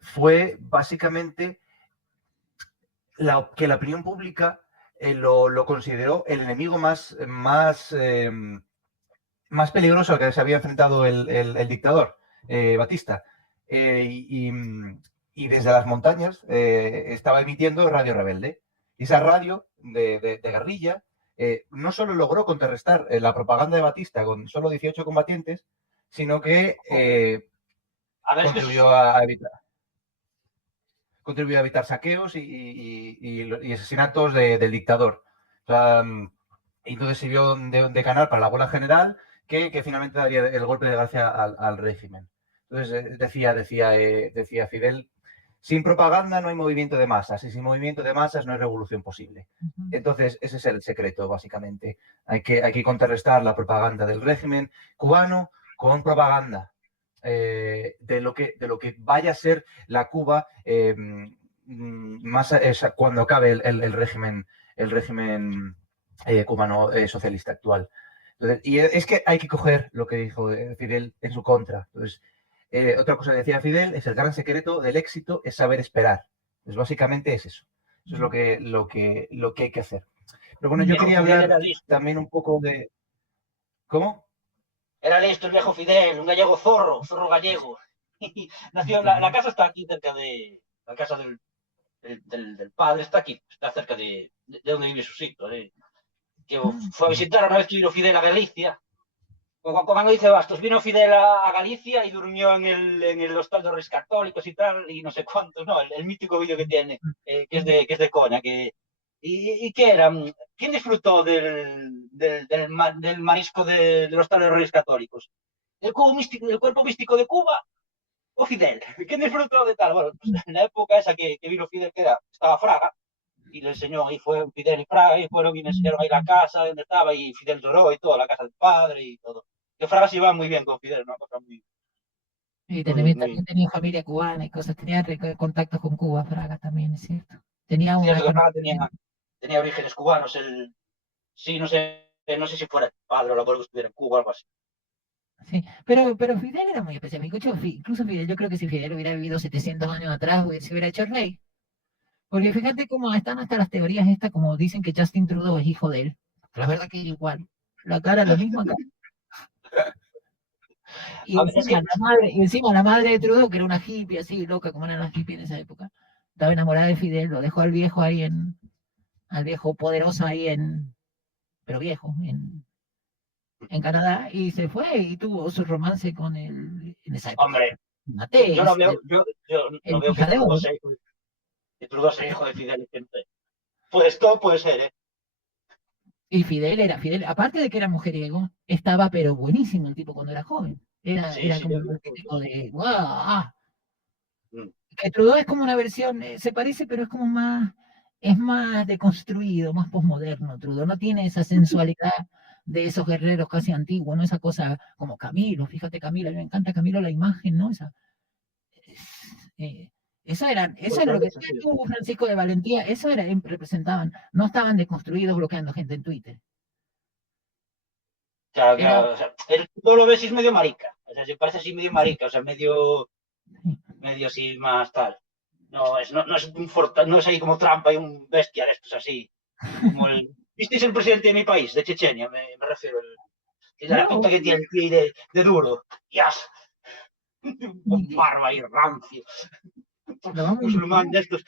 fue básicamente que la opinión pública lo consideró el enemigo más peligroso al que se había enfrentado el dictador, Batista. Y desde las montañas estaba emitiendo Radio Rebelde. Y esa radio de guerrilla no solo logró contrarrestar la propaganda de Batista con solo 18 combatientes, sino que A ver, contribuyó a evitar saqueos y asesinatos del dictador. O sea, entonces sirvió de canal para la bola general que finalmente daría el golpe de gracia al régimen. Entonces decía Fidel, sin propaganda no hay movimiento de masas y sin movimiento de masas no hay revolución posible. Entonces ese es el secreto, básicamente. Hay que contrarrestar la propaganda del régimen cubano con propaganda. De lo que vaya a ser la Cuba más cuando acabe el régimen cubano socialista actual. Entonces, y es que hay que coger lo que dijo Fidel en su contra. Entonces, otra cosa que decía Fidel es el gran secreto del éxito es saber esperar. Pues básicamente es eso. Eso es lo que hay que hacer. Pero bueno, yo quería hablar también un poco de... ¿Cómo? Era listo el viejo Fidel, un gallego zorro gallego. Nació, la casa está aquí cerca de... La casa del padre está aquí, está cerca de donde vive su sitio. Que fue a visitar una vez que vino Fidel a Galicia. Cuando dice Bastos, vino Fidel a Galicia y durmió en el hostal de los católicos y tal, y no sé cuántos, ¿no? El mítico vídeo que tiene, que es de coña, ¿y qué era? ¿Quién disfrutó del marisco de los hostal de los Reyes Católicos? ¿El cuerpo místico de Cuba o Fidel? ¿Quién disfrutó de tal? Bueno, pues en la época esa que vino Fidel, estaba Fraga, y le enseñó, ahí fue Fidel y Fraga, y fueron y le enseñaron ahí la casa donde estaba, y Fidel lloró y todo, la casa del padre y todo. Que Fraga se iba muy bien con Fidel, una cosa muy... Y también tenía familia cubana y cosas, tenía contactos con Cuba, Fraga también, es cierto. Tenía una... Cierto que Fraga tenía orígenes cubanos, sí, no sé si fuera el padre o el abuelo que estuviera en Cuba o algo así. Sí, pero Fidel era muy especial. Incluso Fidel, yo creo que si Fidel hubiera vivido 700 años atrás, se hubiera hecho rey. Porque fíjate cómo están hasta las teorías estas, como dicen que Justin Trudeau es hijo de él. La verdad que igual. La cara, la misma cara. Y encima la madre de Trudeau, que era una hippie así, loca como eran las hippies en esa época, estaba enamorada de Fidel, lo dejó al viejo ahí al viejo poderoso ahí pero viejo, en Canadá, y se fue y tuvo su romance con él en esa época. Hombre, Maté, yo no veo que Trudeau sea hijo de Fidel. Pues todo puede ser, ¿eh? Y Fidel, aparte de que era mujeriego, estaba pero buenísimo el tipo cuando era joven. Era como el típico de ¡guau! Que Trudeau es como una versión, se parece, pero es más deconstruido, más posmoderno. Trudeau no tiene esa sensualidad de esos guerreros casi antiguos, ¿no? Esa cosa como Camilo, fíjate Camilo, a mí me encanta Camilo la imagen, ¿no? Eso era lo que decía tú, Francisco de Valentía, representaban, no estaban deconstruidos bloqueando gente en Twitter. O sea, tú lo ves y es medio marica, o sea, se parece así medio marica, o sea, medio así más tal. No es ahí como trampa y un bestia de estos así. Como ¿Visteis el presidente de mi país, de Chechenia? Me refiero. La pinta que tiene el pie de duro. ¡Yas! Un barba y rancio. Musulmán de estos.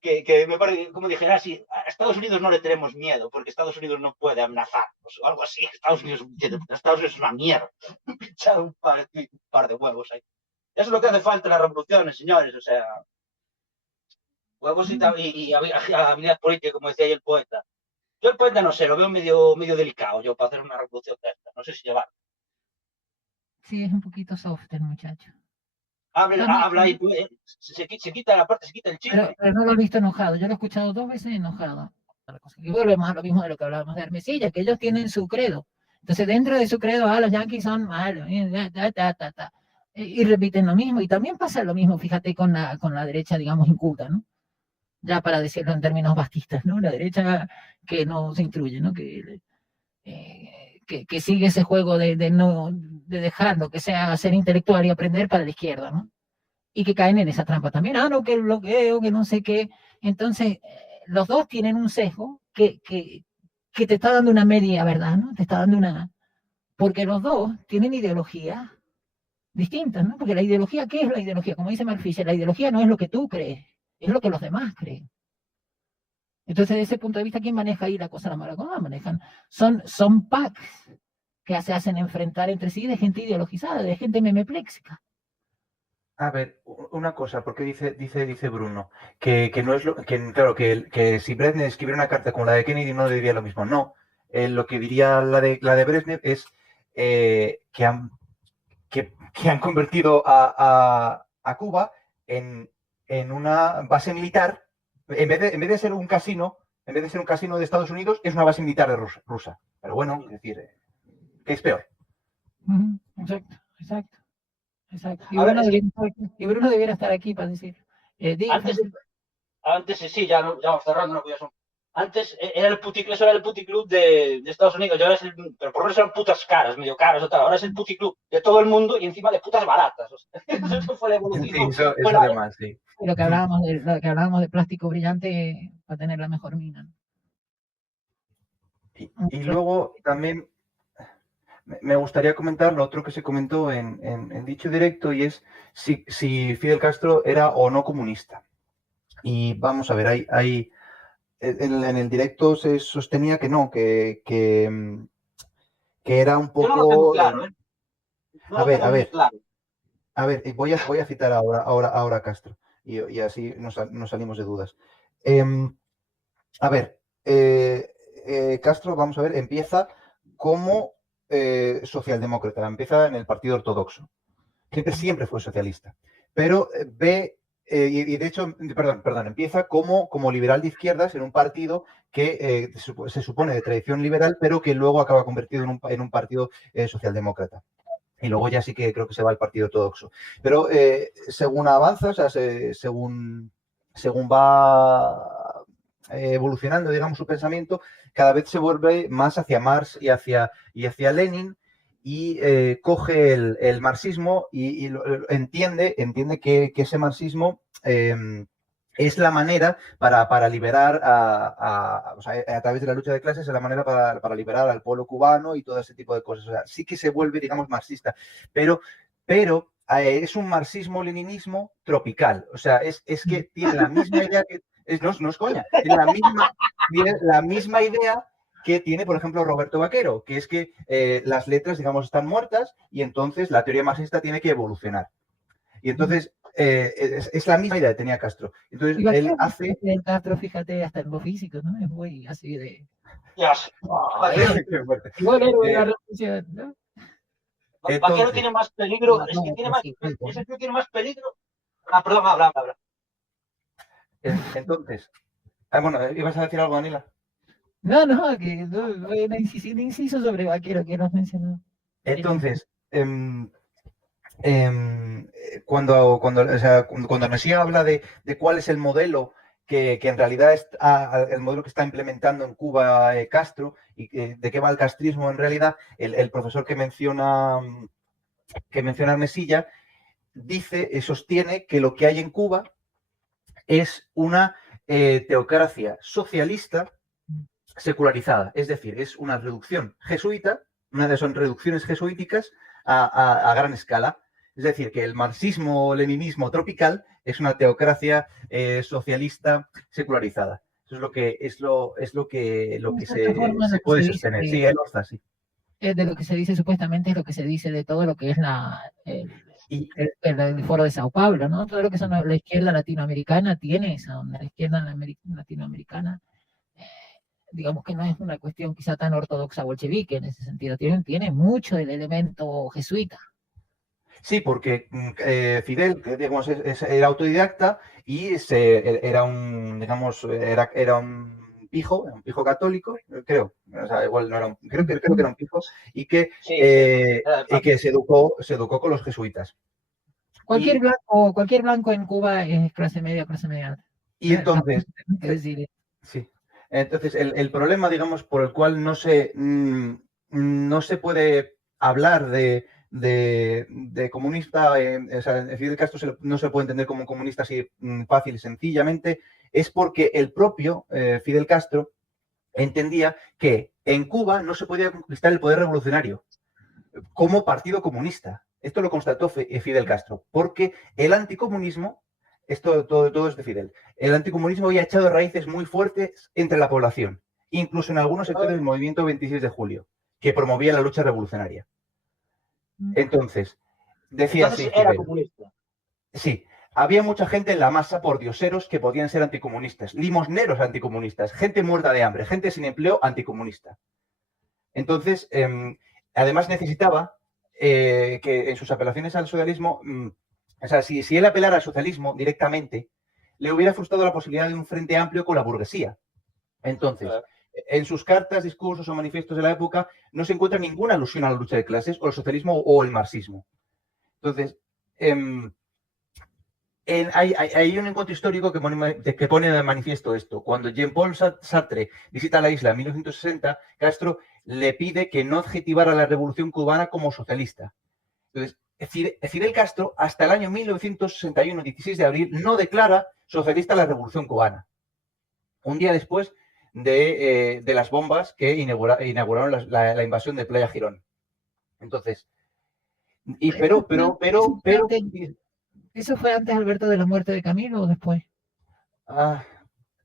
Que me parece, como dijera así, a Estados Unidos no le tenemos miedo, porque Estados Unidos no puede amenazarnos, o algo así. Estados Unidos es una mierda. Echar un par de huevos ahí. Eso es lo que hace falta en las revoluciones, señores, o sea... Huevos y habilidad política, como decía ahí el poeta. Yo el poeta no sé, lo veo medio delicado yo para hacer una revolución de esta. No sé si llevar. Sí, es un poquito soft el muchacho. Habla y se quita la parte, se quita el chisme. Pero no lo he visto enojado. Yo lo he escuchado 2 veces enojado. Y volvemos a lo mismo de lo que hablábamos de Hermesilla, que ellos tienen su credo. Entonces, dentro de su credo, los yanquis son malos. Y repiten lo mismo. Y también pasa lo mismo, fíjate, con la derecha, digamos, inculta, ¿no? Ya para decirlo en términos bastistas, ¿no? La derecha que no se instruye, ¿no? Que sigue ese juego de dejar lo que sea ser intelectual y aprender para la izquierda, ¿no? Y que caen en esa trampa también. No, que el bloqueo, que no sé qué. Entonces, los dos tienen un sesgo que te está dando una media verdad, ¿no? Te está dando una... Porque los dos tienen ideologías distintas, ¿no? Porque la ideología, ¿qué es la ideología? Como dice Mark Fisher, la ideología no es lo que tú crees, es lo que los demás creen. Entonces, desde ese punto de vista, ¿quién maneja ahí la cosa? La Maraconda manejan. Son packs que se hacen enfrentar entre sí de gente ideologizada, de gente memepléxica. A ver, una cosa, porque dice Bruno, que no es lo que, claro, que si Brezhnev escribiera una carta como la de Kennedy no le diría lo mismo. No, lo que diría la de Brezhnev es que han convertido a Cuba en una base militar, en vez de ser un casino, en vez de ser un casino de Estados Unidos, es una base militar de rusa. Pero bueno, es decir, ¿qué es peor? Exacto, exacto. Exacto. Y Ver, Bruno debiera estar aquí para decir. Antes sí, ya vamos cerrando, no podía son. Antes era el puticlub, eso era el puticlub de Estados Unidos, ahora es pero por lo menos eran putas caras, medio caras o tal, ahora es el puticlub de todo el mundo y encima de putas baratas. O sea, eso fue la evolución. Sí, eso además, sí. Lo que hablábamos de plástico brillante para tener la mejor mina. Y luego también me gustaría comentar lo otro que se comentó en dicho directo y es si Fidel Castro era o no comunista. Y vamos a ver, en el directo se sostenía que no, que era un poco... Yo no lo tengo claro, ¿eh? No lo tengo muy claro. A ver, voy a citar ahora a Castro y así nos salimos de dudas. A ver, Castro, vamos a ver, empieza como socialdemócrata, empieza en el Partido Ortodoxo. Siempre fue socialista, pero y de hecho, perdón, empieza como liberal de izquierdas en un partido que se supone de tradición liberal, pero que luego acaba convertido en un partido socialdemócrata. Y luego ya sí que creo que se va al Partido Ortodoxo. Pero según avanza, o sea, según va evolucionando, digamos, su pensamiento, cada vez se vuelve más hacia Marx y hacia Lenin y coge el marxismo y entiende que ese marxismo es la manera para liberar o sea, a través de la lucha de clases, es la manera para liberar al pueblo cubano y todo ese tipo de cosas. O sea, sí que se vuelve, digamos, marxista, pero es un marxismo-leninismo tropical. O sea, es que tiene la misma idea que... No es coña, tiene la misma idea que tiene, por ejemplo, Roberto Vaquero, que es que las letras, digamos, están muertas y entonces la teoría marxista tiene que evolucionar. Y entonces es la misma idea que tenía Castro. Entonces él hace... Castro, fíjate, hasta en lo físico, ¿no? Es muy así de... Qué fuerte. Igual era la revolución, ¿no? Vaquero tiene más peligro, es que tiene más, ese tío tiene más peligro. Perdón, habla. Entonces, bueno, ¿ibas a decir algo, Daniela? No, que voy a inciso sobre Vaquero que nos mencionó. Entonces, cuando Mesía habla de cuál es el modelo que en realidad es el modelo que está implementando en Cuba Castro y de qué va el castrismo en realidad, el profesor que menciona Mesilla sostiene que lo que hay en Cuba es una teocracia socialista secularizada, es decir, es una reducción jesuita, son reducciones jesuíticas a gran escala. Es decir, que el marxismo-leninismo tropical es una teocracia socialista secularizada. Eso es lo que se puede sostener. Sí, el OSTA, sí. De lo que se dice supuestamente es lo que se dice de todo lo que es Y el Foro de Sao Paulo, ¿no? Todo lo que son la izquierda latinoamericana tiene esa onda. La izquierda latinoamericana, digamos que no es una cuestión quizá tan ortodoxa bolchevique en ese sentido, tiene mucho del elemento jesuita. sí, porque Fidel, que, digamos, era autodidacta y era un, digamos, era un pijo católico, creo. O sea, igual no era un, creo que era un pijo, y que, Sí, sí. se educó con los jesuitas. Cualquier blanco en Cuba es clase media alta. Y entonces, Tengo que decir, sí. Entonces, el problema, digamos, por el cual no se puede hablar de comunista, o sea, Fidel Castro no se puede entender como un comunista así fácil y sencillamente, es porque el propio Fidel Castro entendía que en Cuba no se podía conquistar el poder revolucionario como partido comunista. Esto lo constató Fidel Castro, porque el anticomunismo, todo es de Fidel, el anticomunismo había echado raíces muy fuertes entre la población, incluso en algunos sectores del movimiento 26 de julio, que promovía la lucha revolucionaria. Entonces, decía así era Fidel, comunista. sí, había mucha gente en la masa por dioseros que podían ser anticomunistas, limosneros anticomunistas, gente muerta de hambre, gente sin empleo anticomunista. Entonces, además necesitaba que en sus apelaciones al socialismo, o sea, si él apelara al socialismo directamente, le hubiera frustrado la posibilidad de un frente amplio con la burguesía. Entonces, en sus cartas, discursos o manifiestos de la época no se encuentra ninguna alusión a la lucha de clases o al socialismo o el marxismo. Entonces, hay un encuentro histórico que pone de manifiesto esto. Cuando Jean-Paul Sartre visita la isla en 1960, Castro le pide que no adjetivara la revolución cubana como socialista. Entonces, Fidel Castro, hasta el año 1961, 16 de abril, no declara socialista la revolución cubana. Un día después de las bombas que inauguraron la invasión de Playa Girón. Entonces, pero ¿eso fue antes, Alberto, de la muerte de Camilo o después?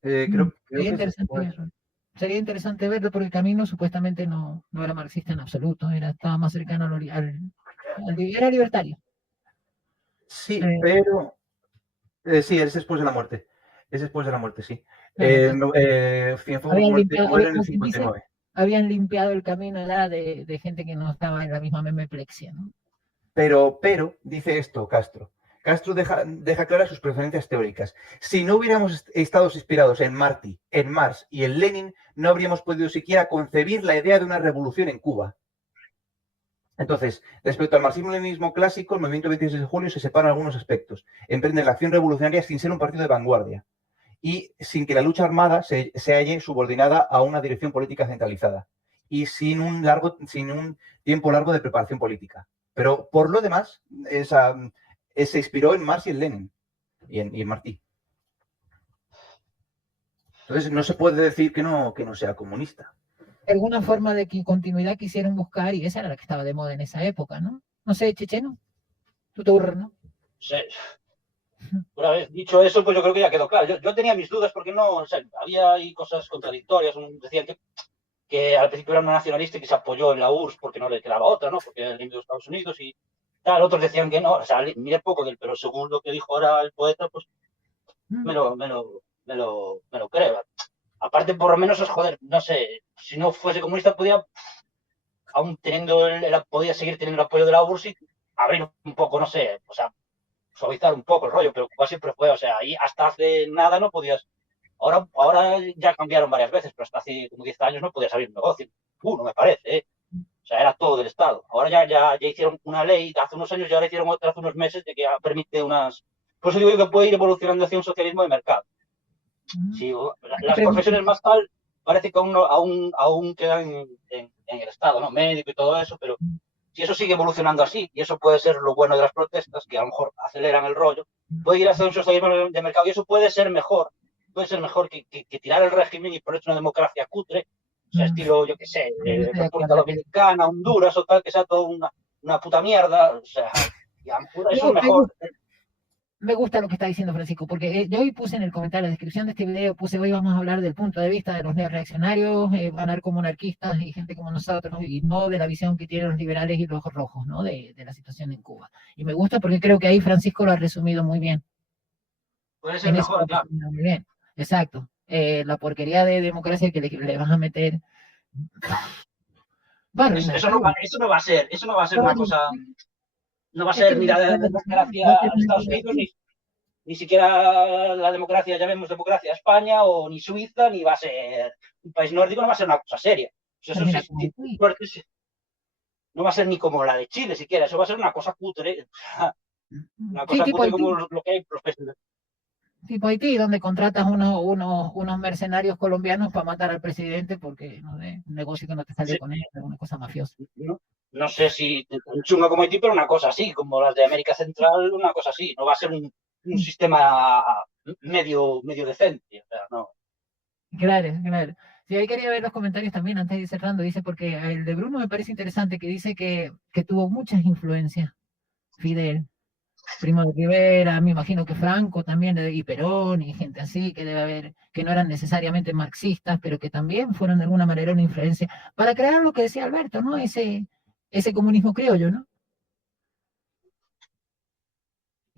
Creo Sería que interesante verlo. Sería interesante verlo porque Camilo supuestamente no era marxista en absoluto, estaba más cercano era libertario. sí, pero sí, es después de la muerte. Es después de la muerte, sí. Cienfuegos muere en el 59. Habían limpiado el camino ya de gente que no estaba en la misma memeplexia, ¿no? Pero, dice esto Castro. Castro deja claras sus preferencias teóricas. Si no hubiéramos estado inspirados en Martí, en Marx y en Lenin, no habríamos podido siquiera concebir la idea de una revolución en Cuba. Entonces, respecto al marxismo-leninismo clásico, el movimiento 26 de julio se separa en algunos aspectos. Emprende la acción revolucionaria sin ser un partido de vanguardia y sin que la lucha armada se halle subordinada a una dirección política centralizada y sin un tiempo largo de preparación política. Pero por lo demás, se inspiró en Marx y en Lenin y en Martí. Entonces, no se puede decir que no sea comunista. Alguna forma de continuidad quisieron buscar y esa era la que estaba de moda en esa época, ¿no? No sé, Checheno, tú te aburres, ¿no? Sí. Una vez dicho eso, pues yo creo que ya quedó claro. Yo tenía mis dudas porque no, o sea, había ahí cosas contradictorias. Decían que al principio era una nacionalista y que se apoyó en la URSS porque no le quedaba otra, ¿no? Porque era el límite de Estados Unidos y tal. Otros decían que no, o sea, miré poco del, pero según lo que dijo ahora el poeta, pues me lo creo. Aparte, por lo menos es joder, no sé, si no fuese comunista podía, aún teniendo podía seguir teniendo el apoyo de la URSS y abrir un poco, no sé, o sea, suavizar un poco el rollo, pero Cuba siempre fue, o sea, ahí hasta hace nada no podías. Ahora ya cambiaron varias veces, pero hasta hace como 10 años no podías abrir un negocio. Uno, me parece, ¿eh? O sea, era todo del Estado. Ahora ya hicieron una ley hace unos años y ahora hicieron otra hace unos meses de que permite unas. Por eso digo que puede ir evolucionando hacia un socialismo de mercado. Si las profesiones más tal, parece que aún quedan en el Estado, ¿no? Médico y todo eso, pero si eso sigue evolucionando así, y eso puede ser lo bueno de las protestas, que a lo mejor aceleran el rollo, puede ir hacia un socialismo de mercado y eso puede ser mejor que tirar el régimen y ponerse una democracia cutre, o sea, estilo, yo qué sé, República Dominicana, Honduras o tal, que sea todo una puta mierda, o sea, y a lo mejor eso es mejor. me gusta lo que está diciendo Francisco, porque yo hoy puse en el comentario, en la descripción de este video, puse hoy vamos a hablar del punto de vista de los neorreaccionarios, anarcomonarquistas y gente como nosotros, y no de la visión que tienen los liberales y los rojos, ¿no? De la situación en Cuba. Y me gusta porque creo que ahí Francisco lo ha resumido muy bien. Puede ser mejor, claro. Muy bien, exacto. La porquería de democracia que le vas a meter. Eso no va a ser una cosa. No va a ser ni la democracia de Estados Unidos, ni siquiera la democracia, ya vemos democracia de España, o ni Suiza, ni va a ser un país nórdico, no va a ser una cosa seria. Eso sí, no va a ser ni como la de Chile siquiera, eso va a ser una cosa cutre. Una cosa cutre como lo que hay los países. Tipo Haití, donde contratas unos mercenarios colombianos para matar al presidente porque no sé, un negocio que no te salió con él, una cosa mafiosa. No sé si chunga como Haití, pero una cosa así, como las de América Central, una cosa así. No va a ser un sistema medio decente. O sea, no. Claro. Sí, ahí quería ver los comentarios también antes de ir cerrando. Dice, porque el de Bruno me parece interesante, que dice que tuvo muchas influencias. Fidel, Primo de Rivera, me imagino que Franco también, y Perón, y gente así, que debe haber, que no eran necesariamente marxistas, pero que también fueron de alguna manera una influencia para crear lo que decía Alberto, ¿no? Ese comunismo criollo, ¿no?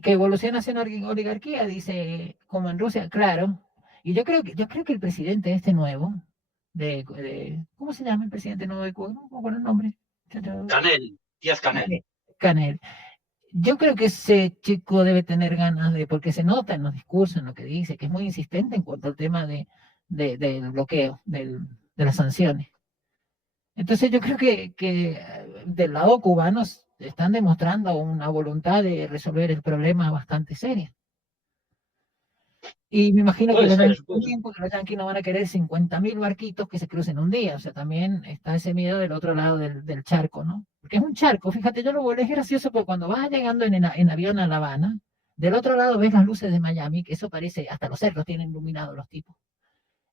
Que evoluciona hacia una oligarquía, dice, como en Rusia, claro. Y yo creo que el presidente este nuevo, ¿cómo se llama el presidente nuevo de Cuba? No me acuerdo el nombre. Canel, Díaz Canel. Canel. Yo creo que ese chico debe tener ganas porque se nota en los discursos, en lo que dice, que es muy insistente en cuanto al tema del bloqueo, de las sanciones. Entonces yo creo que del lado cubano están demostrando una voluntad de resolver el problema bastante seria. Y me imagino que los yanquis no van a querer 50.000 barquitos que se crucen un día. O sea, también está ese miedo del otro lado del charco, ¿no? Porque es un charco. Fíjate, es gracioso porque cuando vas llegando en avión a La Habana, del otro lado ves las luces de Miami, que eso parece, hasta los cerros tienen iluminados los tipos.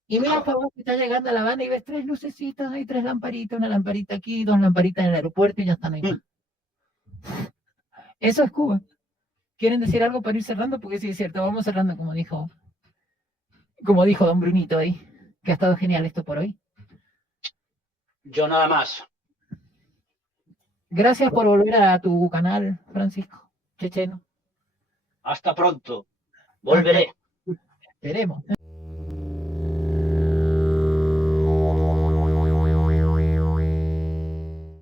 Y ves para abajo que está llegando a La Habana y ves 3 lucecitas, hay 3 lamparitas, una lamparita aquí, 2 lamparitas en el aeropuerto y ya están ahí más. Eso es Cuba. ¿Quieren decir algo para ir cerrando? Porque sí es cierto, vamos cerrando como dijo don Brunito ahí, que ha estado genial esto por hoy. Yo nada más. Gracias por volver a tu canal, Francisco Checheno. Hasta pronto. Volveré. Esperemos.